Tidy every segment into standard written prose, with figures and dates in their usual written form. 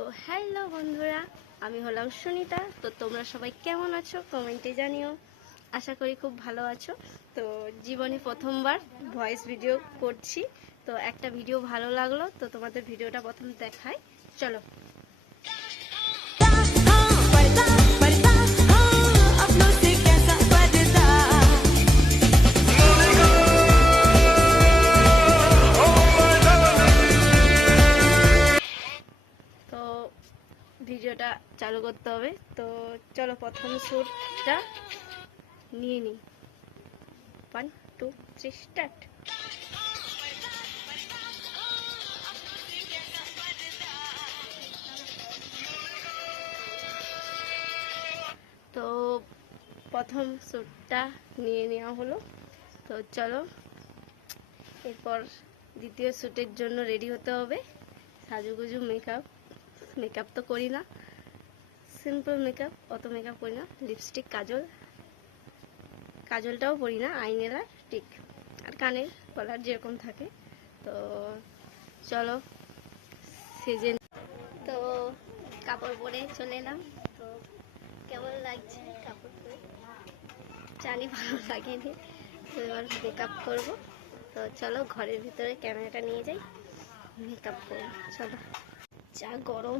তো হ্যালো বন্ধুরা, আমি হলাম সুনিতা। তো তোমরা সবাই কেমন আছো কমেন্টে জানিও। আশা করি খুব ভালো আছো। তো জীবনে প্রথমবার ভয়েস ভিডিও করছি, তো একটা ভিডিও ভালো লাগলো, তো তোমাদের ভিডিওটা প্রথম দেখাই, চলো। ভিডিওটা চালু করতে হবে, তো চলো প্রথম শ্যুটটা নিয়ে নিই। 1 2 3 স্টার্ট। তো প্রথম শ্যুটটা নিয়ে নেওয়া হলো, তো চলো এরপর দ্বিতীয় শ্যুটের জন্য রেডি হতে হবে। সাজুগুজু মেকআপ তো করি না, সিম্পল মেকআপ, অত মেকআপ করি না। লিপস্টিক, কাজলটাও পরি না, আইনেলার টিক আর কানের গলার যেরকম থাকে। তো চলো সেজে। তো কাপড় পরে চলে এলাম। তো কেমন লাগছে কাপড় পরে জানি ভালো লাগেনি। তো এবার মেকআপ করবো। তো চলো ঘরের ভিতরে ক্যামেরাটা নিয়ে যাই, মেকআপ করবো। চলো, যা গরম।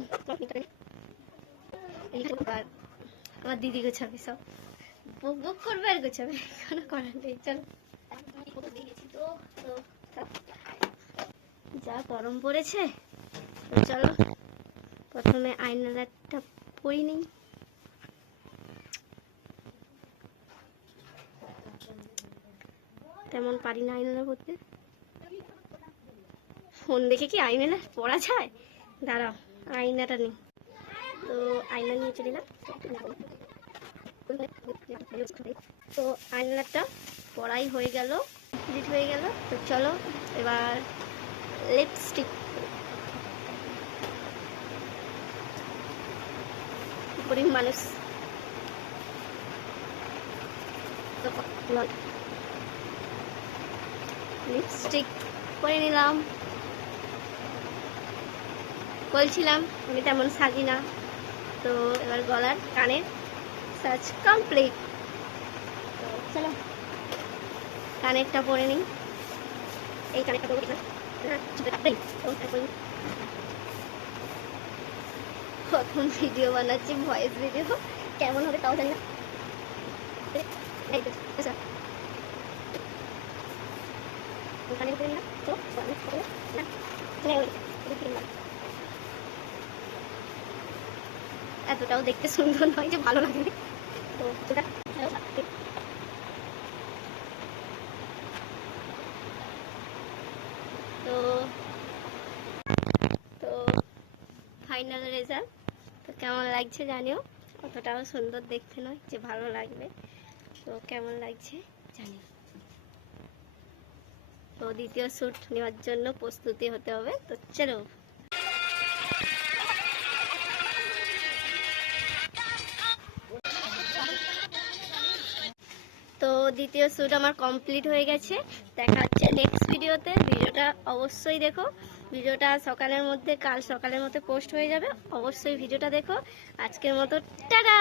আর আমার দিদি গোছাবে, সব বুক করবে আর গোছাবে, কোনো করার নেই। চলো, যা গরম পড়েছে। চলো প্রথমে আইনালারটা পরি নিই। তেমন পারি না আইনালার পরতে, ফোন দেখে কি আইনালার পরা যায়? দাঁড়াও, আয়নাটা নেই। তো আয়না নিয়ে চলে এলাম। তো আইনালারটা পরাই হয়ে গেল, কমপ্লিট হয়ে গেল। তো চলো এবার লিপস্টিক। গরিব মানুষ, লিপস্টিক পরে নিলাম। বলছিলাম আমি তেমন সাজি না। তো এবার গলার কানের সাজ কমপ্লিট। তো চলো কানেরটা পরে নিই। এই কানেরটা পরে প্রথম ভিডিও বানাচ্ছি, ভয়েস ভিডিও, কেমন হবে তাও জানি না। এতটাও দেখতে সুন্দর নয় যে ভালো লাগে। তো তো ফাইনাল রেজাল্ট তো কেমন লাগছে জানিও। অতটাও সুন্দর দেখতে নয় যে ভালো লাগবে। তো কেমন লাগছে জানিও। তো দ্বিতীয় শ্যুট নেওয়ার জন্য প্রস্তুতি হতে হবে। তো চলো। তো দ্বিতীয় শ্যুট আমার কমপ্লিট হয়ে গেছে। দেখা হচ্ছে নেক্সট ভিডিওতে। ভিডিওটা অবশ্যই দেখো। ভিডিওটা সকালের মধ্যে, কাল সকালের মধ্যে পোস্ট হয়ে যাবে। অবশ্যই ভিডিওটা দেখো। আজকের মতো টাটা।